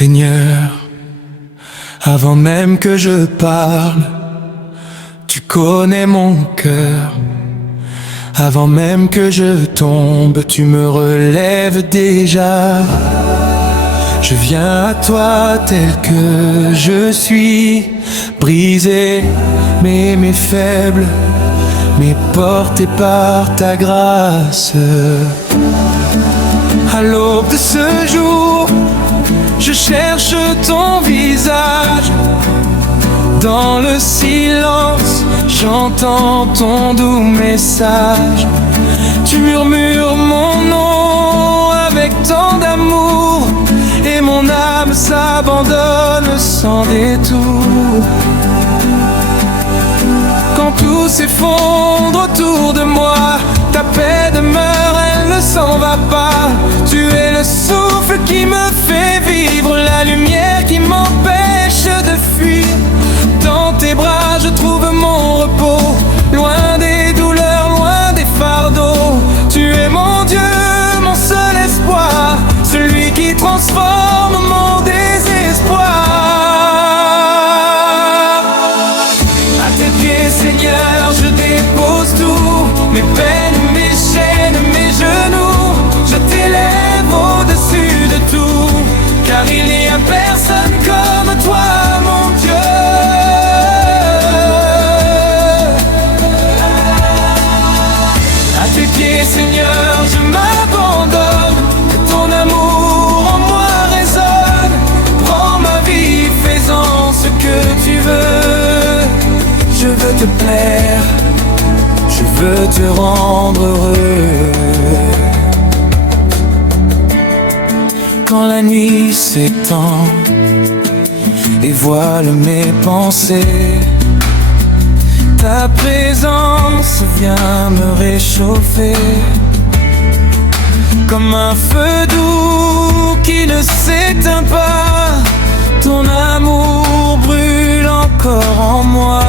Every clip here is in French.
Seigneur, avant même que je parle, tu connais mon cœur. Avant même que je tombe, tu me relèves déjà. Je viens à toi tel que je suis, brisé, mais faible, mais porté par ta grâce. À l'aube de ce jour, je cherche ton visage. Dans le silence, j'entends ton doux message. Tu murmures mon nom avec tant d'amour, et mon âme s'abandonne sans détour. Quand tout s'effondre autour de moi, ta paix demeure, elle ne s'en va pas. Tu es le souffle qui me fait vivre, la lumière qui m'empêche de fuir. Dans tes bras je trouve mon repos, loin des douleurs, loin des fardeaux. Tu es mon Dieu, mon seul espoir, celui qui transforme mon désespoir. À tes pieds, Seigneur, je dépose tout, mes peines, mes chaînes, mes genoux. Je t'élève au-dessus de tout, car il n'y a personne comme toi, mon Dieu. À tes pieds, Seigneur, je m'abandonne, que ton amour en moi résonne. Prends ma vie, fais-en ce que tu veux. Je veux te plaire, je veux te rendre heureux. Quand la nuit s'étend et voile mes pensées, ta présence vient me réchauffer. Comme un feu doux qui ne s'éteint pas, ton amour brûle encore en moi.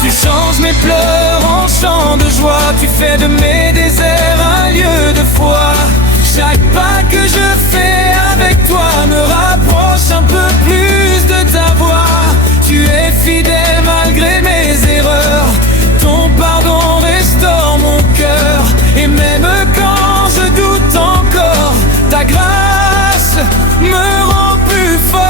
Tu changes mes pleurs en chants de joie, tu fais de mes déserts un lieu de foi. Chaque pas que je fais avec toi me rapproche un peu plus de ta voix. Tu es fidèle malgré mes erreurs, ton pardon restaure mon cœur. Et même quand je doute encore, ta grâce me rend plus fort.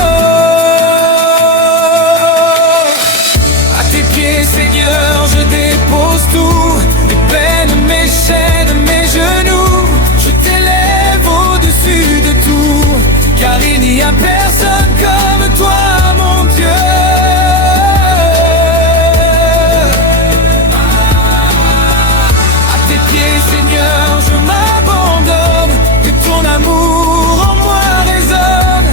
À tes pieds, Seigneur, je dépose tout, mes peines, mes chaînes, mes genoux. Je t'élève au-dessus de tout, car il n'y a personne comme toi, mon Dieu. À tes pieds, Seigneur, je m'abandonne, que ton amour en moi résonne.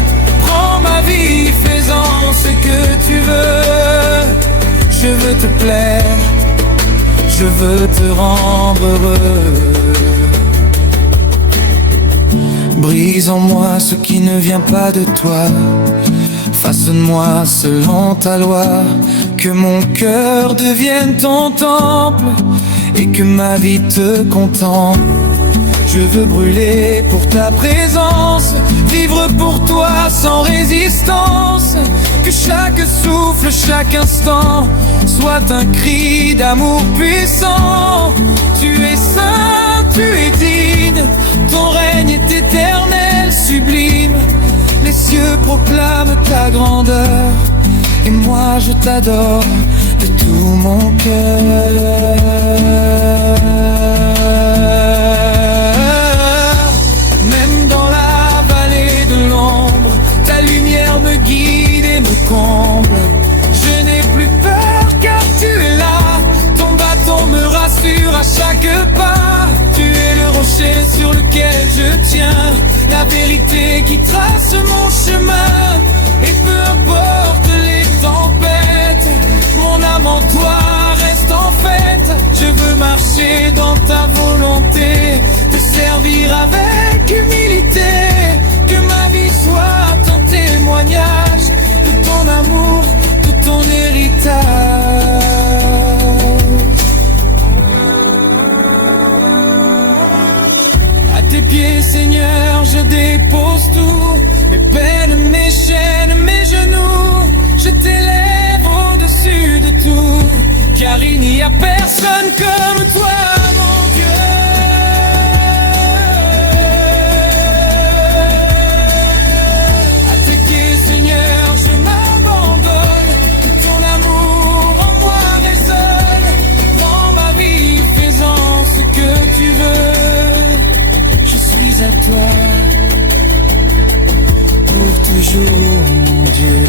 Prends ma vie, fais-en ce que tu veux. Je veux te plaire, je veux te rendre heureux. Brise en moi ce qui ne vient pas de toi, façonne-moi selon ta loi. Que mon cœur devienne ton temple et que ma vie te contemple. Je veux brûler pour ta présence, vivre pour toi sans résistance. Que chaque souffle, chaque instant soit un cri d'amour puissant. Tu es saint, tu es digne, ton règne est éternel, sublime. Les cieux proclament ta grandeur, et moi je t'adore de tout mon cœur. Même dans la vallée de l'ombre, ta lumière me guide et me comble. Je n'ai plus peur car tu es là, ton bâton me rassure à chaque pas. Tu es le rocher sur lequel je tiens, la vérité qui trace mon chemin. Et peu importe les tempêtes, mon âme en toi reste en fête. Je veux marcher dans ta volonté, te servir avec humilité. Que ma vie soit un témoignage de ton amour, de ton héritage. À tes pieds, Seigneur, je dépose mes peines, mes chaînes, mes genoux. Je t'élève au-dessus de tout, car il n'y a personne comme toi, mon Dieu. Seigneur, je m'abandonne, que ton amour en moi résonne. Dans ma vie, fais-en ce que tu veux. Je suis à toi, pour toujours, mon Dieu.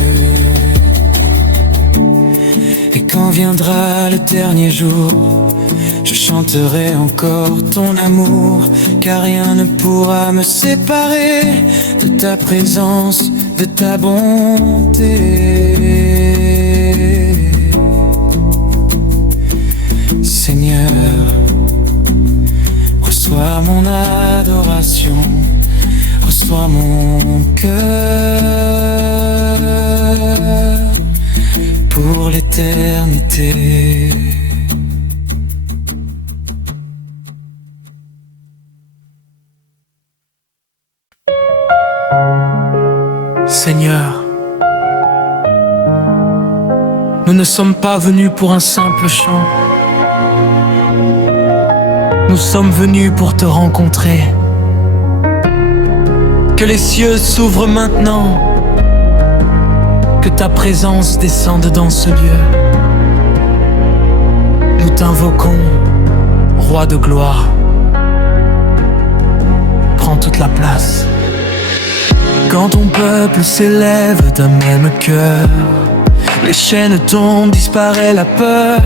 Et quand viendra le dernier jour, je chanterai encore ton amour, car rien ne pourra me séparer de ta présence, de ta bonté. Seigneur, reçois mon adoration, reçois mon cœur pour l'éternité. Seigneur, nous ne sommes pas venus pour un simple chant. Nous sommes venus pour te rencontrer. Que les cieux s'ouvrent maintenant, que ta présence descende dans ce lieu. Nous t'invoquons, Roi de gloire. Prends toute la place. Quand ton peuple s'élève d'un même cœur, les chaînes tombent, disparaît la peur.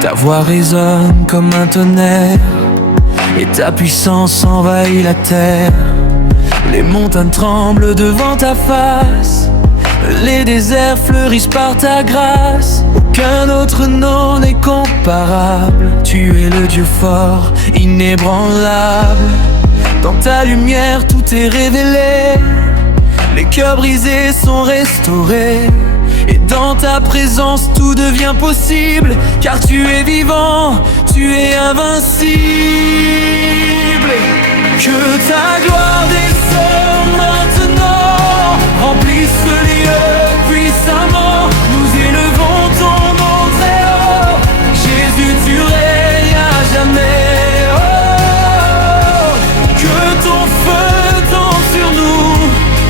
Ta voix résonne comme un tonnerre, et ta puissance envahit la terre. Les montagnes tremblent devant ta face, les déserts fleurissent par ta grâce. Aucun autre nom n'est comparable. Tu es le Dieu fort, inébranlable. Dans ta lumière tout est révélé, les cœurs brisés sont restaurés. Et dans ta présence tout devient possible, car tu es vivant, tu es invincible. Que ta gloire descende maintenant, remplisse ce lieu puissamment. Nous élevons ton nom très haut, Jésus tu règnes à jamais. Oh, que ton feu tombe sur nous,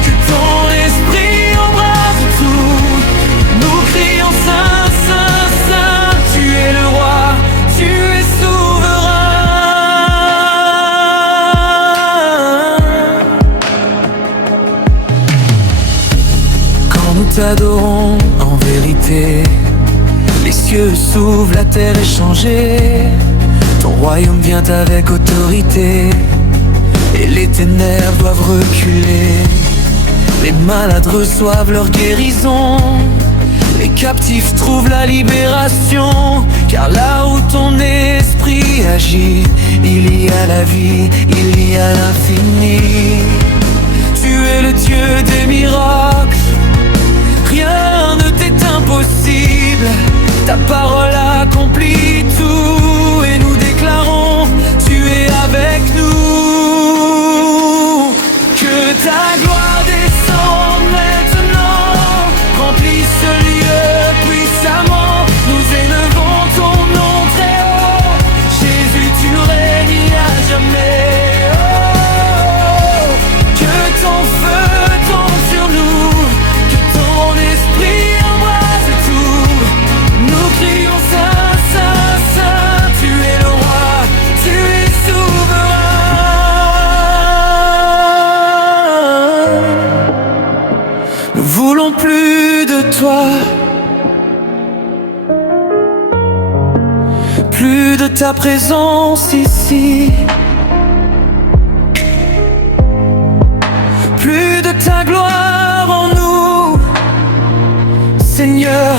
que ton esprit embrase tout. Nous crions Saint, Saint, Saint, tu es le roi, tu es souverain. Quand nous t'adorons en vérité, les cieux s'ouvrent, la terre est changée. Ton royaume vient avec autorité, et les ténèbres doivent reculer. Les malades reçoivent leur guérison, les captifs trouvent la libération. Car là où ton esprit agit, il y a la vie, il y a l'infini. Tu es le Dieu des miracles, rien ne t'est impossible. Ta parole accomplit tout, et nous déclarons, tu es avec nous. Que ta gloire descende maintenant, remplis ce lieu puissamment. Nous élevons ton nom très haut, Jésus tu règnes à jamais. Oh, que ton feu tombe sur nous, que ton esprit embrase tout. Nous crions Saint, Saint, Saint, tu es le roi, tu es souverain. Nous voulons plus de toi, plus de ta présence ici, plus de ta gloire en nous. Seigneur,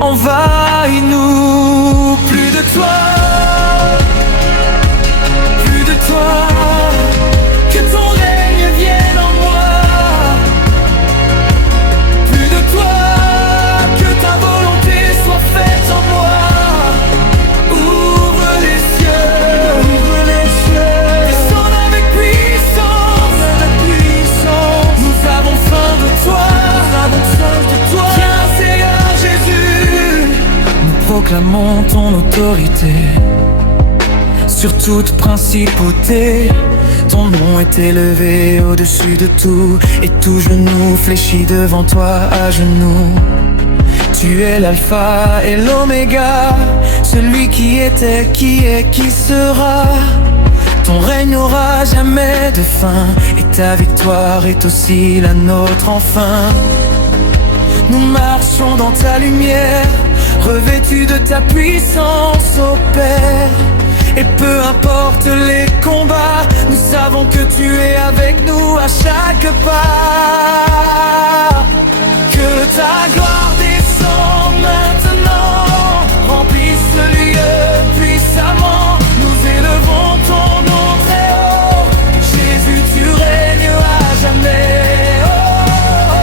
envahis-nous. Plus de toi, plus de toi. Que ton règne vienne en moi. Plus de toi, que ta volonté soit faite en moi. Ouvre les cieux, ouvre les cieux. Descends avec puissance, avec puissance. Nous avons proclamons ton autorité sur toute principauté. Ton nom est élevé au-dessus de tout, et tout genou fléchit devant toi à genoux. Tu es l'alpha et l'oméga, celui qui était, qui est, qui sera. Ton règne n'aura jamais de fin, et ta victoire est aussi la nôtre enfin. Nous marchons dans ta lumière, revêtus de ta puissance, ô Père. Et peu importe les combats, nous savons que tu es avec nous à chaque pas. Que ta gloire descende maintenant, remplisse le lieu puissamment. Nous élevons ton nom très haut, Jésus, tu règnes à jamais. Oh, oh, oh.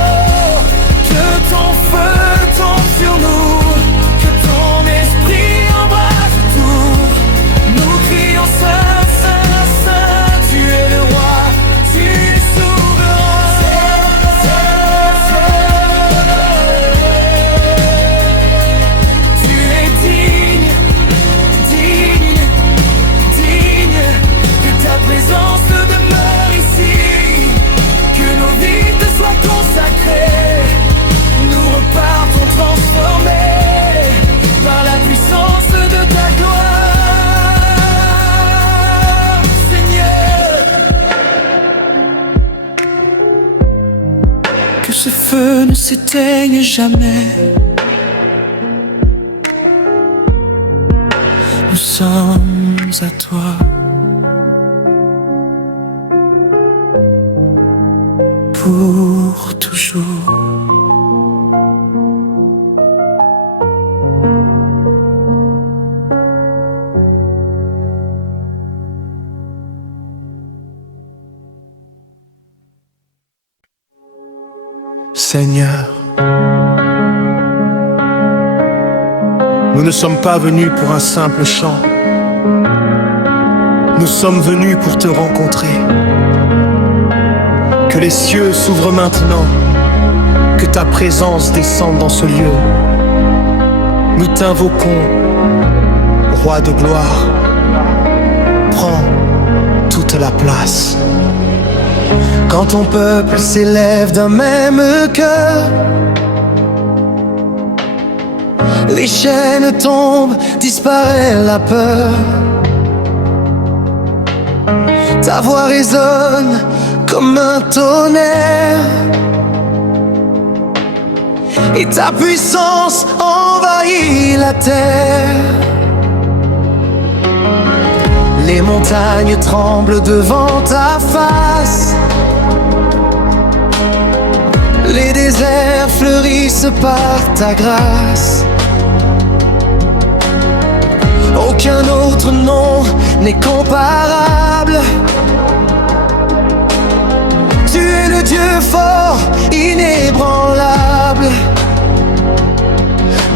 Que ton feu tombe sur nous, que ton esprit embrasse tout. Nous crions Saint, Saint, Saint, tu es le roi, tu es souverain. Tu es digne, digne, digne, que ta présence demeure ici, que nos vies te soient consacrées. Nous repartons transformés par la puissance de ta gloire, Seigneur. Que ce feu ne s'éteigne jamais. Nous sommes à toi. Pour toujours. Seigneur, nous ne sommes pas venus pour un simple chant. Nous sommes venus pour te rencontrer. Que les cieux s'ouvrent maintenant, que ta présence descende dans ce lieu. Nous t'invoquons, Roi de gloire. Prends toute la place. Quand ton peuple s'élève d'un même cœur, les chaînes tombent, disparaît la peur. Ta voix résonne comme un tonnerre, et ta puissance envahit la terre. Les montagnes tremblent devant ta face, les déserts fleurissent par ta grâce. Aucun autre nom n'est comparable. Tu es le Dieu fort, inébranlable.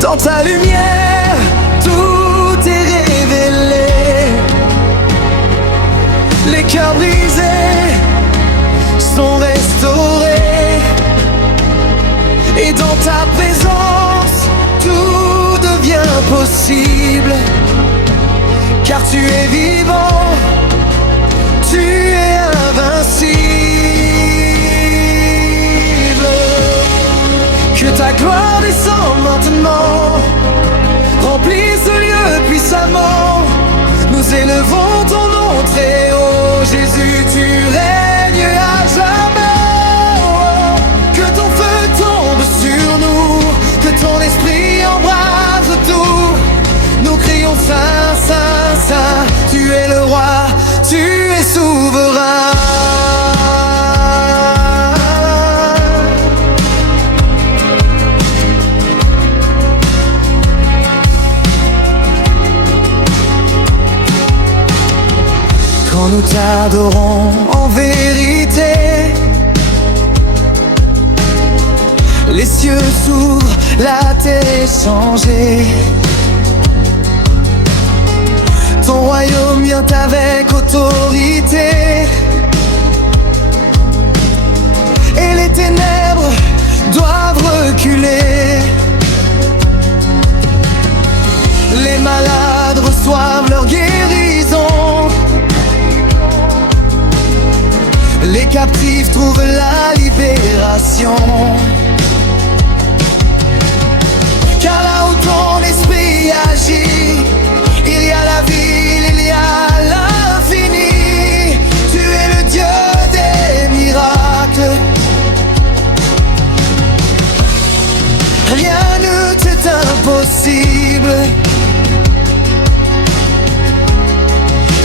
Dans ta lumière, tout est révélé. Les cœurs brisés sont restaurés, et dans ta présence, tout devient possible. Car tu es vivant, tu es invincible. Que ta gloire descende maintenant, remplisse ce lieu puissamment. Nous élevons ton nom très haut, Jésus, tu règnes à jamais. Que ton feu tombe sur nous, que ton esprit embrase tout. Nous crions Saint, Saint, Saint, tu es le roi, tu es souverain. Quand nous t'adorons en vérité, les cieux s'ouvrent, la terre est changée. Ton royaume vient avec autorité, et les ténèbres doivent reculer. les captifs trouvent la libération. Car là où ton esprit agit, il y a la ville, il y a l'infini. Tu es le Dieu des miracles. Rien ne t'est impossible.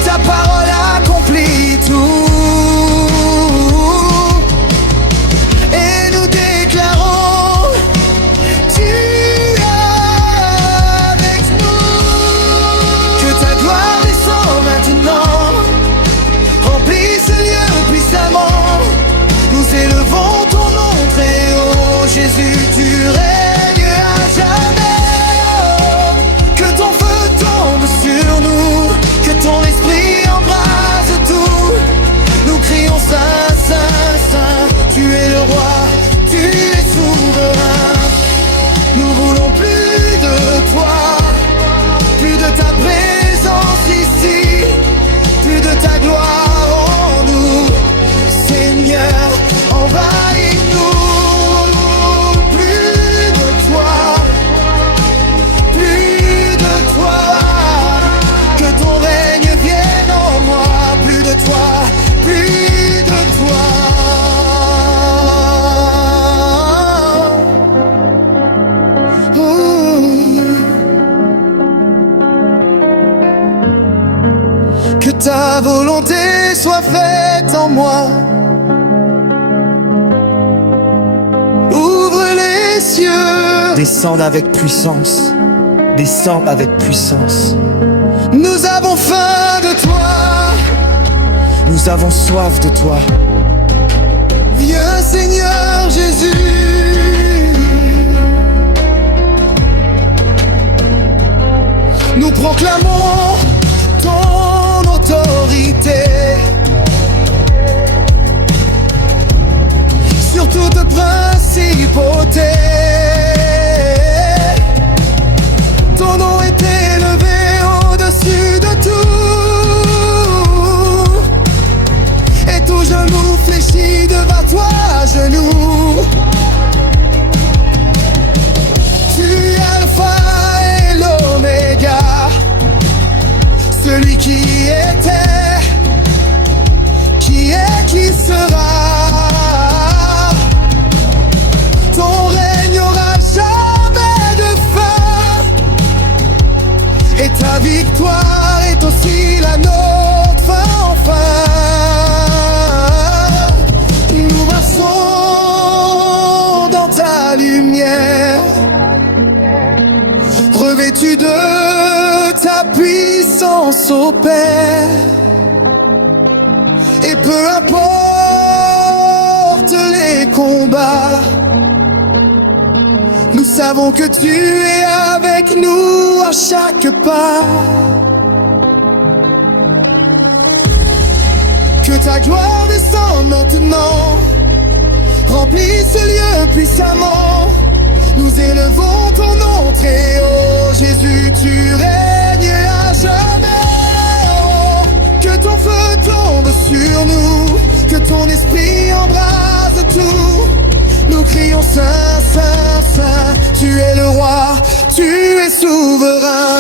Ta parole accomplit tout. Et nous déclarons, tu es avec nous. Que ta gloire descend maintenant, remplis ce lieu puissamment. Nous élevons ton nom très haut, Jésus, tu règnes à jamais. Oh, que ton feu tombe sur nous, que ton esprit embrase tout. Nous crions Saint, Saint, Saint, tu es le roi, tu es souverain. Nous voulons plus de toi, plus de ta présence ici, plus de ta gloire en nous. Seigneur, envahis-nous. Plus de toi, plus de toi. Que ton règne vienne en moi. Plus de toi, plus de toi. Que ta volonté soit faite en moi. Ouvre les cieux. Descends avec puissance. Descends avec puissance. Nous avons faim de toi. Nous avons soif de toi. Viens Seigneur Jésus. Nous proclamons ton autorité sur toute principauté. Ton nom est élevé au-dessus de tout, et tout genou fléchit devant toi, genou. Tu es Alpha et l'Oméga, celui qui était, qui est, qui sera. Ton règne n'aura jamais de fin, et ta victoire est aussi la nôtre, enfin. Nous marchons dans ta lumière, revêtus de ta puissance, ô Père. Et peu importe les combats, nous savons que tu es avec nous à chaque pas. Que ta gloire descende maintenant, remplis ce lieu puissamment. Nous élevons ton nom très haut, Jésus, tu règnes à jamais. Oh, que ton feu tombe sur nous, que ton esprit embrase tout. Nous crions Saint, Saint, Saint, tu es le roi, tu es souverain.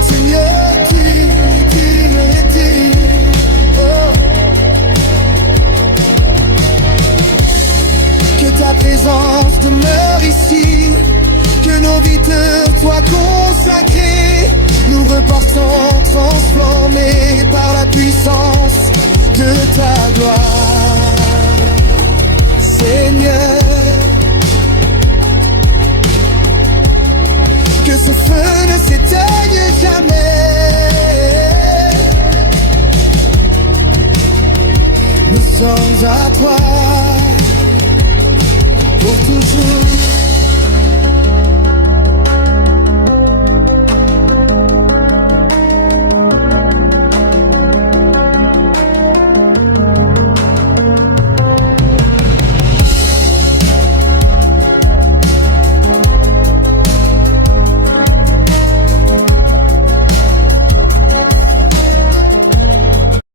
Seigneur, que ta présence demeure ici, que nos vies te soient consacrées. Nous reportons transformés par la puissance de ta gloire. Seigneur, que ce feu ne s'éteigne jamais. Nous sommes à toi pour toujours.